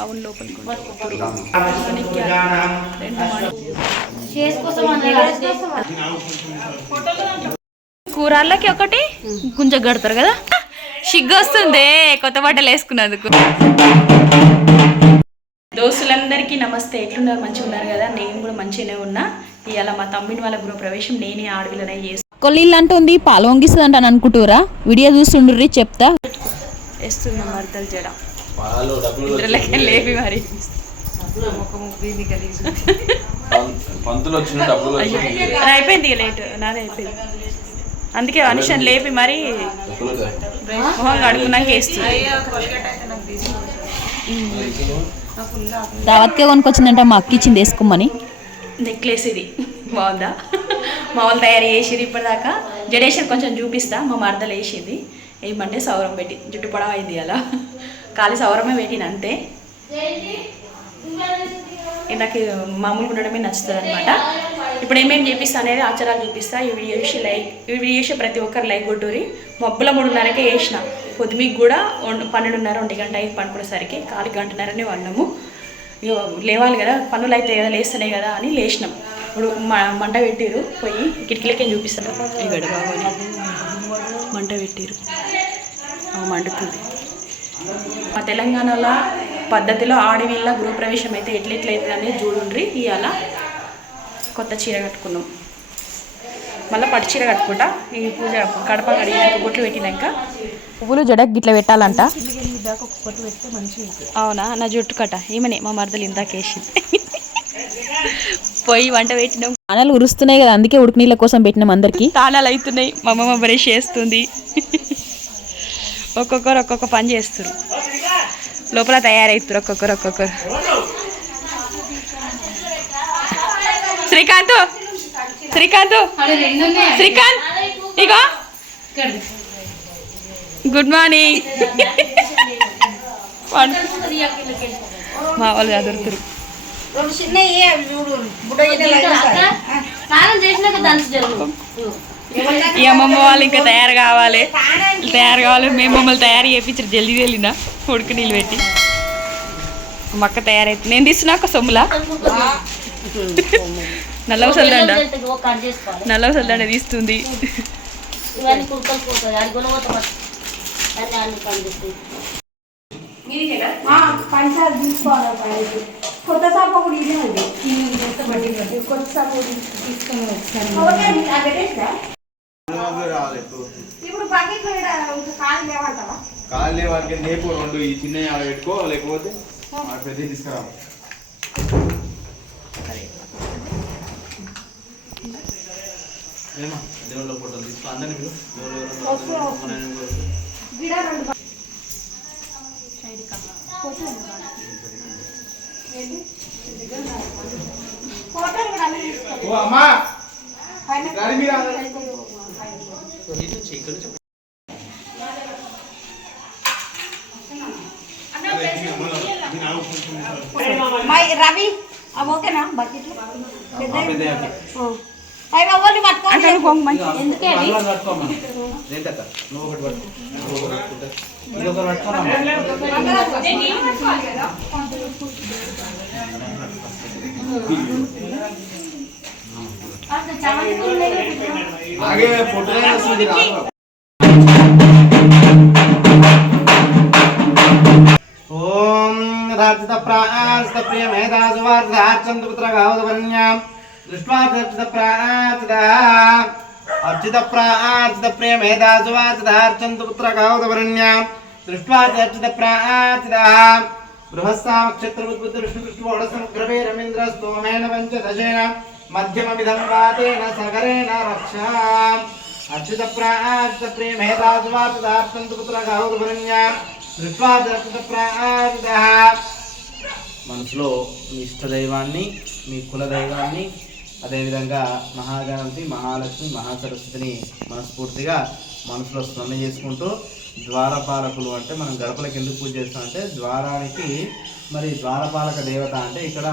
ఆవును లోపలికి కూరళ్ళకి ఒకటి గుంజ కడతారు కదా. సిగ్గు వస్తుంది కొత్త బట్టలు వేసుకున్నందుకు. దోస్తులందరికీ నమస్తే. ఎట్లున్నారు? మంచిగా ఉన్నారు కదా? నేను కూడా మంచిగానే ఉన్నా. ఇవాళ మా తమ్మిని వాళ్ళ గృహప్రవేశం నేనే ఆడవిల్లనే చేసి కొల్లీళ్ళు అంటుంది పాలు వంగిస్తుంది అంట అనుకుంటురా. వీడియో చూస్తుండ్రి చెప్తా. వేస్తున్నా మరదలు జడ లేపి మరి అయిపోయింది లేట్ నాదే అయిపోయింది. అందుకే అనుషన్ లేపి మరి మొహం కడుక్కున్నాక వేస్తుంది. దావత్కే కొనుకొచ్చిందంట మా అక్క ఇచ్చింది వేసుకోమని. నెక్లెస్ ఇది బాగుందా? మా వాళ్ళు తయారు చేసిరు ఇప్పటిదాకా. జడేశ్వర్ కొంచెం చూపిస్తా. మా మరదలు వేసింది. ఏమంటే సౌరం పెట్టి జుట్టు పొడవ అయింది అలా ఖాళీ సౌరమే పెట్టిన అంతే. నాకు మామూలుగా ఉండడమే నచ్చుతుంది అనమాట. ఇప్పుడు ఏమేమి చేపిస్తా అనేది ఆచారాలు చూపిస్తా. ఈ వీడియో చూసి ప్రతి ఒక్కరు లైక్ కొట్టూరి. మబ్బుల 3:30కే వేసిన. పొద్దుమికి కూడా 12:30 1 గంట అయింది పనుకునేసరికి. 1 గంటన్నరనే వాళ్ళము. లేవాలి కదా, పనులు అయితే కదా లేస్తున్నాయి కదా అని లేచినాం. ఇప్పుడు మంట పెట్టిరు. పోయి కిటికీలకే చూపిస్తాను. ఇక్కడ బాగా మంట పెట్టిరు, మండుతుంది. మా తెలంగాణలో పద్ధతిలో ఆడవిళ్ళ గృహప్రవేశం అయితే ఎట్లెట్లయితుంది అనేది చూడుండ్రి. ఇవాళ కొత్త చీర కట్టుకున్నాం. మళ్ళీ పట్టు చీర కట్టుకుంటా. ఈ పూజ కడప కడిగినాక బొట్లు పెట్టినాక పువ్వులు జడకు గిట్ల పెట్టాలంట. అవునా? నా జుట్టు కట్ట ఏమని మా మరదలు ఇందాకేసి పోయి వంట పెట్టినాం. కానాలు ఉరుస్తున్నాయి కదా, అందుకే ఉడికి నీళ్ళ కోసం పెట్టినాం. అందరికి కానాలు అవుతున్నాయి. మా అమ్మమ్మ బ్రష్ చేస్తుంది. ఒక్కొక్కరు ఒక్కొక్క పని చేస్తారు. లోపల తయారవుతారు ఒక్కొక్కరు. శ్రీకాంత్ ఇగో గుడ్ మార్నింగ్. మా వాళ్ళు చదువుతారు. ఈ అమ్మమ్మ వాళ్ళు ఇంకా తయారు కావాలి. మేము మమ్మల్ని తయారు చేయించారు. జల్దీ వెళ్ళినా ఉడికి నీళ్ళు పెట్టి మా అక్క తయారైతుంది. నేను తీస్తున్నా ఒక సొమ్ములా నల్లవసలదండ తీస్తుంది. కొత్త సాప కూడా ఇదే ఉంది. కొత్త సాప తీసుకొని వచ్చాను. ఇప్పుడు బకెట్లో కాలు లేవంటావా? కాలు లేవానికి లేపు 2 ఈ చిన్న ఆడ పెట్టుకో, లేకపోతే పెద్ద తీసుకురా. దేవుళ్ళ ఫోటోలు తీసుకో. అందరినీ అమ్మా రవి ఓకేనా? బకెట్ आगे फोटो ओम राजित प्राजित प्रिय मेधाजुवार्धार्चंद पुत्र गावदवन्यां दृष्ट्वा राजित प्राजित अर्चित प्राजित प्रिय मेधाजुवार्धार्चंद पुत्र गावदवन्यां दृष्ट्वा राजित प्राजित बृहस्सा नक्षत्र बुद्ध विष्णु विष्णु वडसमुग्रवे रमेन्द्र स्तोमेन पंचदशेन मध्यममिदं वातेन सगरेण रक्षा अर्चित प्राजित प्रिय मेधाजुवार्धार्चंद पुत्र गावदवन्यां दृष्ट्वा राजित प्राजित మనసులో మీ ఇష్టదైవాన్ని, మీ కులదైవాన్ని, అదేవిధంగా మహాగణపతి, మహాలక్ష్మి, మహాసరస్వతిని మనస్ఫూర్తిగా మనసులో స్మరణ చేసుకుంటూ, ద్వారపాలకులు అంటే మనం గడపలకు ఎందుకు పూజ చేస్తామంటే ద్వారానికి మరి ద్వారపాలక దేవత అంటే ఇక్కడ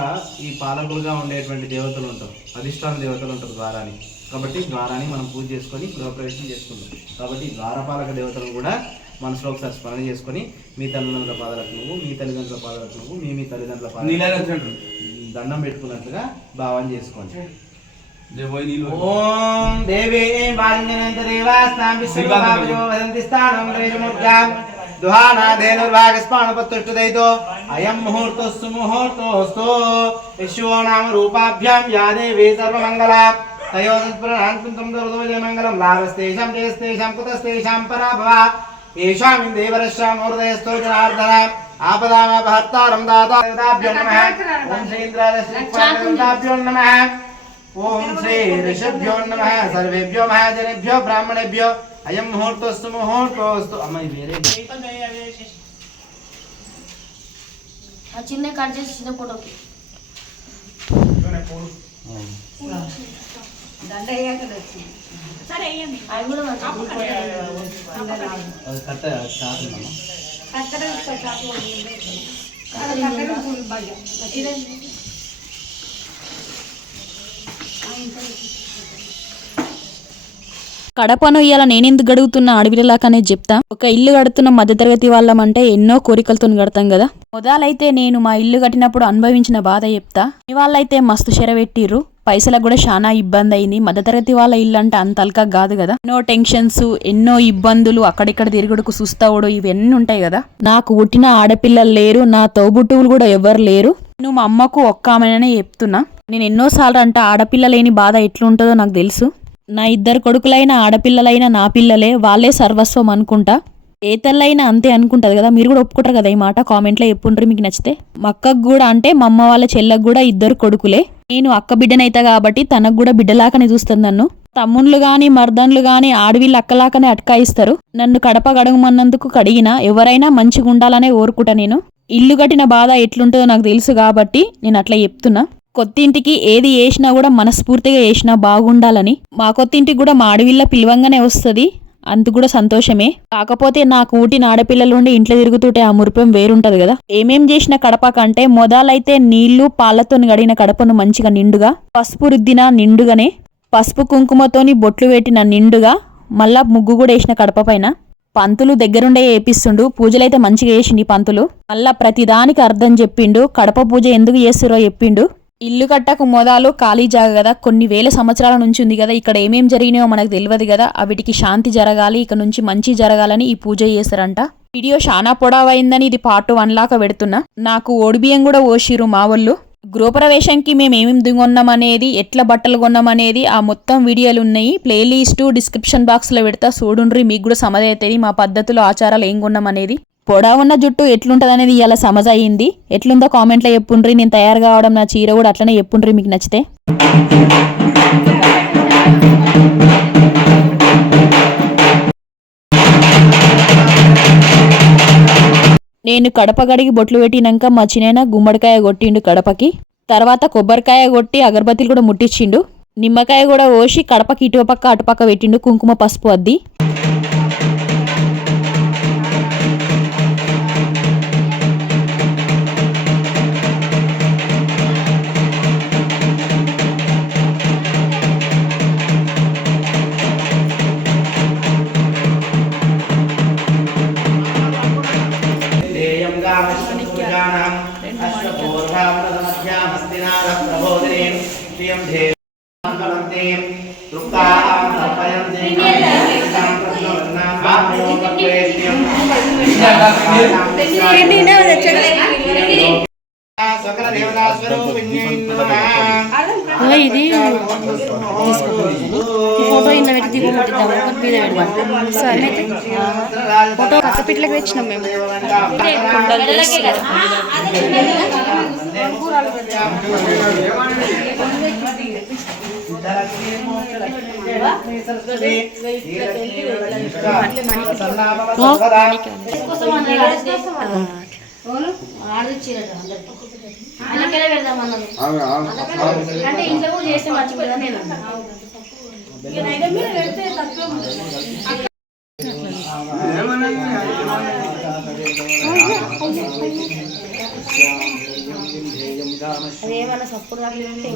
ఈ పాలకులుగా ఉండేటువంటి దేవతలు ఉంటారు, అధిష్టాన దేవతలు ఉంటారు ద్వారానికి. కాబట్టి ద్వారాన్ని మనం పూజ చేసుకొని గృహప్రవేశం చేసుకుంటాం. కాబట్టి ద్వారపాలక దేవతలను కూడా మనసులో ఒకసారి స్మరణ చేసుకొని మీ తల్లిదండ్రుల పాదాలకు నువ్వు, మీ తల్లిదండ్రుల పాదాలకు నువ్వు, మీ తల్లిదండ్రుల పాదాలకు దండం పెట్టుకున్నట్లుగా భావన చేసుకోండి. ఓం దేవీ వాంజనంత దేవాస్తాం విశ్వరూపాభ్యో వదంతి స్థానం రేజముద్రాం దుహానాధేనుర్వాగస్పాణపత్తుష్టదైతో అయం ముహూర్తస్సు ముహూర్తోస్తు యశో నామ రూపాభ్యాం యా దేవీ సర్వమంగళా తయో సంస్ఫురణాంతం దర్దోజయమంగళం లాభస్తేషాం జయస్తేషాం కుతస్తేషాం పరాభవ ఏషాం దేవరశ్యాం హృదయస్థో జనార్దన ఆపదామపహర్తారం దాతాభ్యో నమః. ఓం శ్రీ ఇంద్రాదశ్రీభ్యో నమః. ఓం శ్రీ ఋషభ్యో నమః. సర్వేభ్యో మహాజనేభ్యో బ్రాహ్మణేభ్యో అయం ముహూర్తోస్తు ముహూర్తోస్తు. అమ్మాయి వేరే చిన్న కట్ చేసి చిన్న ఫోటోకి దండ అయ్యాక వచ్చింది. అవి కూడా కడపను ఇవాళ నేనెందుకు గడుగుతున్న ఆడపిల్లలాకనే చెప్తా. ఒక ఇల్లు కడుతున్న మధ్యతరగతి వాళ్ళమంటే ఎన్నో కోరికలతో కడతాం కదా. మొదలైతే నేను మా ఇల్లు కట్టినప్పుడు అనుభవించిన బాధ చెప్తా. ఇవాళ్ళైతే మస్తు చెరబెట్టిర్రు, పైసలకు కూడా చాలా ఇబ్బంది అయింది. మధ్యతరగతి వాళ్ళ ఇల్లు అంటే అంత అల్కా కాదు కదా. ఎన్నో టెన్షన్స్, ఎన్నో ఇబ్బందులు, అక్కడిక్కడ తిరుగుడుకు సుస్తావుడు ఇవన్నీ ఉంటాయి కదా. నాకు పుట్టిన ఆడపిల్లలు లేరు, నా తోబుట్టువులు కూడా ఎవరు లేరు. నేను మా అమ్మకు ఒక్క ఆమెననే చెప్తున్నా. నేను ఎన్నోసార్లు అంటే ఆడపిల్ల లేని బాధ ఎట్లుంటుందో నాకు తెలుసు. నా ఇద్దరు కొడుకులైన ఆడపిల్లలైనా నా పిల్లలే, వాళ్ళే సర్వస్వం అనుకుంటా. ఏ తల్లైనా అంతే అనుకుంటది కదా. మీరు కూడా ఒప్పుకుంటారు కదా ఈ మాట. కామెంట్లో చెప్పుండ్రి మీకు నచ్చితే. మా అక్కకు కూడా అంటే మా అమ్మ వాళ్ళ చెల్లకు కూడా ఇద్దరు కొడుకులే. నేను అక్క బిడ్డనైతా కాబట్టి తనకు కూడా బిడ్డలాకనే చూస్తుంది నన్ను. తమ్ముళ్ళు గాని మర్దన్లు గాని ఆడవిళ్ళు అక్కలాకనే అటకాయిస్తారు. నన్ను కడప గడగమన్నందుకు కడిగినా ఎవరైనా మంచిగా ఉండాలనే కోరుకుంటా. నేను ఇల్లు కట్టిన బాధ ఎట్లుంటుందో నాకు తెలుసు కాబట్టి నేను అట్లా చెప్తున్నా. కొత్తింటికి ఏది వేసినా కూడా మనస్ఫూర్తిగా వేసినా బాగుండాలని. మా కొత్తింటికి కూడా మా ఆడవిళ్ళ పిలవంగానే వస్తుంది, అంత కూడా సంతోషమే. కాకపోతే నాకు ఊటిన ఆడపిల్లలుండి ఇంట్లో తిరుగుతుంటే ఆ మురిపం వేరుంటది కదా. ఏమేం చేసిన కడప కంటే మొదలైతే నీళ్లు పాలతో గడిగిన కడపను మంచిగా నిండుగా, పసుపు రుద్దిన నిండుగానే, పసుపు కుంకుమతోని బొట్లు పెట్టిన నిండుగా, మళ్ళా ముగ్గు కూడా వేసిన కడప పైన. పంతులు దగ్గరుండే వేపిస్తుండు, పూజలైతే మంచిగా వేసిండు పంతులు. మళ్ళా ప్రతిదానికి అర్థం చెప్పిండు, కడప పూజ ఎందుకు చేస్తురో చెప్పిండు. ఇల్లు కట్టకు మొదలు ఖాళీ జాగ కదా, కొన్ని వేల సంవత్సరాల నుంచి ఉంది కదా. ఇక్కడ ఏమేం జరిగినాయో మనకు తెలియదు కదా. అవిటికి శాంతి జరగాలి, ఇక నుంచి మంచి జరగాలని ఈ పూజ చేస్తారంట. వీడియో చాలా పొడవైందని ఇది పార్ట్ 1 లాగా పెడుతున్నా. నాకు ఓడిబియ్యం కూడా ఓషిరు మా వాళ్ళు. గృహప్రవేశంకి మేము ఏమేమి కొన్నామనేది, ఎట్లా బట్టలు కొన్నామనేది ఆ మొత్తం వీడియోలు ఉన్నాయి. ప్లేలిస్ట్ డిస్క్రిప్షన్ బాక్స్లో పెడతా, చూడుండ్రి. మీకు కూడా సమజ్ అవుతుంది మా పద్ధతులు ఆచారాలు ఏం కొన్నామనేది. పొడవున్న జుట్టు ఎట్లుంటుంది అనేది ఇలా సమజ్ అయ్యింది. ఎట్లుందో కామెంట్లో చెప్పుండ్రి. నేను తయారు కావడం, నా చీర కూడా అట్లనే చెప్పుండ్రి మీకు నచ్చితే. నేను కడప గడిగి బొట్లు పెట్టినాక మా చిన్న గుమ్మడికాయ కొట్టిండు కడపకి. తర్వాత కొబ్బరికాయ కొట్టి అగరబత్తిలు కూడా ముట్టించిండు. నిమ్మకాయ కూడా కోసి కడపకి ఇటుపక్క అటుపక్క పెట్టిండు, కుంకుమ పసుపు అద్ది. ఇది ఫోటో ఇన్న పెట్టి దిగుమట్టిద్దాం, మీద పెడదాం. సరే ఫోటో కసపిట్లకి తెచ్చినాం మేము. అంటే ఇంట్లో కూడా చేస్తే మర్చిపోదా నేను. అదేమన్నా సప్పుడు రాలేదంటే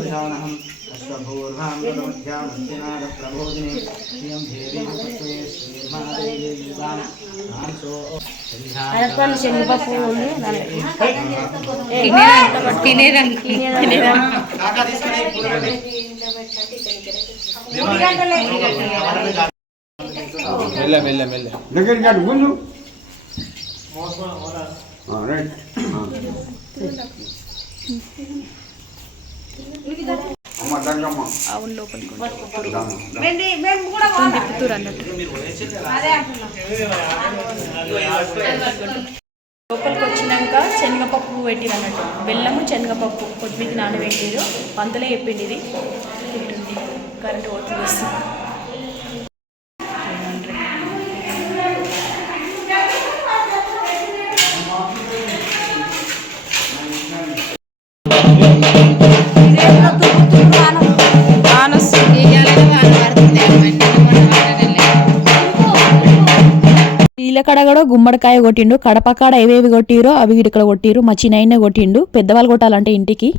అదొక శనగపప్పు ఉంది తినేదానికి దగ్గరికి అటు గుంజు రైట్ అమ్మ దగ్గమ్మ అవును లోపలికి తిప్పుతురు అన్నట్టు లోపలికి వచ్చినాక శనగపప్పు పెట్టిరు అన్నట్టు బెల్లము శనగపప్పు కొద్దిగా నానబెట్టిరు పంతులే చెప్పింది ఇది తింటుంది కరెంట్ పోతుంది వస్తుంది వీళ్ళ కడ కూడా గుమ్మడికాయ కొట్టిండు, కడప కాడ ఏవేవి కొట్టిరో అవి ఇక్కడ కొట్టిరు, మా చిన్నయ్యనే కొట్టిండు. పెద్దవాళ్ళు కొట్టాలంటే ఇంటికి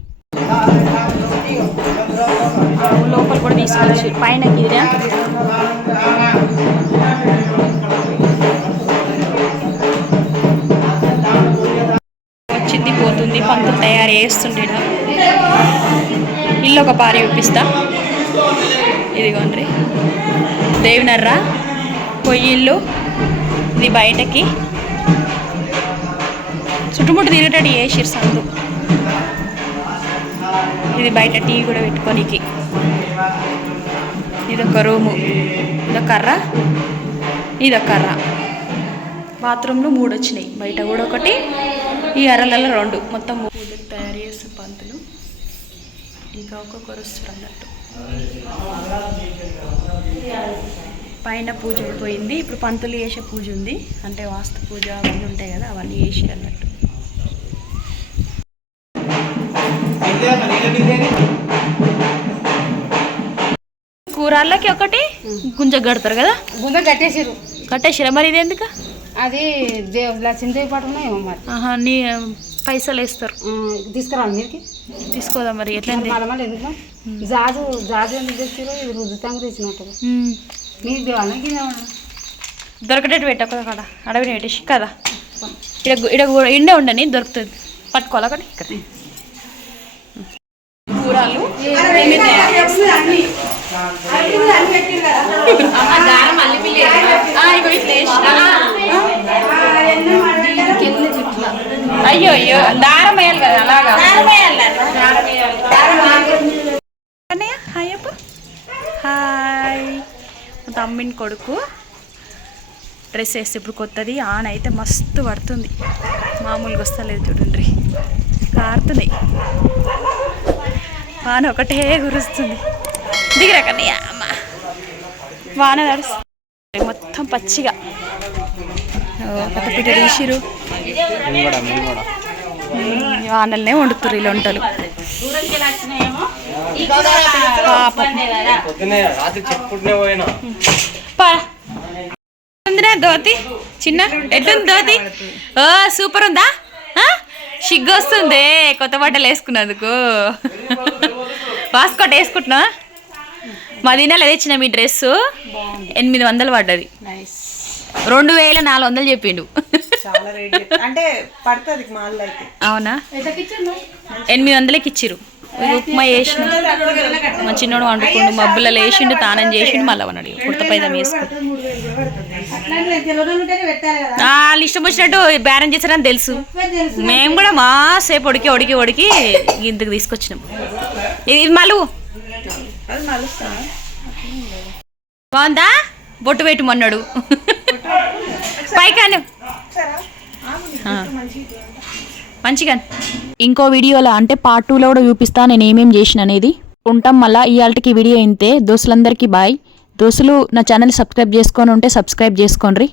లోపల కూడా తీసుకొచ్చి పైన వచ్చింది పోతుంది పంతులు తయారు చేస్తుండే ఇల్లు ఒక పారి చూపిస్తా. ఇదిగోండి దేవినర్రా పొయ్యిళ్ళు, ఇది బయటకి చుట్టుముట్టు తిరిగేటట్టు చేసిరు సందు. ఇది బయట టీ కూడా పెట్టుకోనికి. ఇదొక రూము, ఇదొక కర్ర, ఇదొక కర్ర. బాత్రూంలో 3 వచ్చినాయి, బయట కూడా ఒకటి, ఈ అరలలో 2, మొత్తం 3 పూజలు తయారు చేస్తారు పంతులు. ఇంకా ఒక్కొక్కరు వస్తారు అన్నట్టు. పైన పూజ అయిపోయింది, ఇప్పుడు పంతులు చేసే పూజ ఉంది, అంటే వాస్తు పూజ అవన్నీ ఉంటాయి కదా, అవన్నీ చేసి అన్నట్టు. కూరళ్ళకి ఒకటి గుంజ కడతారు కదా, గుంద కట్టేసిరు. కట్టేసిరా మరి ఇది ఎందుకు? అది లక్ష్మీదేవి పాట ఉన్నాయేమో మరి. నీ పైసలు వేస్తారు తీసుకురావాలి మీరికి తీసుకోదా మరి ఎట్లా మళ్ళీ ఎందుకు జాజు ఎందుకు తెచ్చిరో ఇది రుద్దుతాంగా తెచ్చినట్టు నీకు దేవాలని గిన్నె దొరకటట్టు పెట్ట కాడ అడవిని పెట్టేసి కదా, ఇడ ఇండే ఉండని దొరుకుతుంది, పట్టుకోవాలి ఒకటి. కూరలు అయ్యో అయ్యో దారం వేయాలి కదా, అలాగా హాయ్ అప్ప. హాయ్ మా తమ్మిని కొడుకు డ్రెస్ వేస్తే ఇప్పుడు కొత్తది ఆన్ అయితే మస్తు పడుతుంది, మామూలుగా వస్తలేదు చూడండి, కారుతున్నాయి వాన ఒకటే కురుస్తుంది. దిగిరా కన్నయ్య అమ్మ, వాన నడుస్తుంది మొత్తం పచ్చిగా. కొత్త పీట తీసిరు, వానల్నే వండుతురు వీళ్ళు వంటలు. దోతి చిన్న ఎట్లుంది దోతి? ఓ సూపర్ ఉందా? సిగ్గు వస్తుంది కొత్త బట్టలు వేసుకున్నందుకు. వాస్కోట్ వేసుకుంటున్నా. మదీనాలో తెచ్చిన మీ డ్రెస్సు 800 పడ్డది, 2400 చెప్పిండు. అవునా 800కి ఇచ్చిరు. ఉప్మా వేసిన మా చిన్నోడు వండుకుండు, మబ్బులలో వేసిండు, తానం చేసిండు, మళ్ళీ అన్నాడు కుర్త పైదాం వేసుకుంటు. వాళ్ళు ఇష్టం వచ్చినట్టు బేరం చేశారని తెలుసు, మేము కూడా మాసేపు ఉడికి ఇంతకు తీసుకొచ్చినాం. ఇది మలు బాగుందా? బొట్టు పెట్టుమన్నాడు పైకాను మంచిగా. ఇంకో వీడియోలో అంటే పార్ట్ 2లో కూడా చూపిస్తా నేను ఏమేం చేసిన అనేది. ఉంటాం మళ్ళీ. ఇవాళకి వీడియో ఇంతే. దోస్తులందరికీ బాయ్. దోస్తులు నా ఛానల్ సబ్స్క్రైబ్ చేసుకొని ఉంటే సబ్స్క్రైబ్ చేసుకోండి.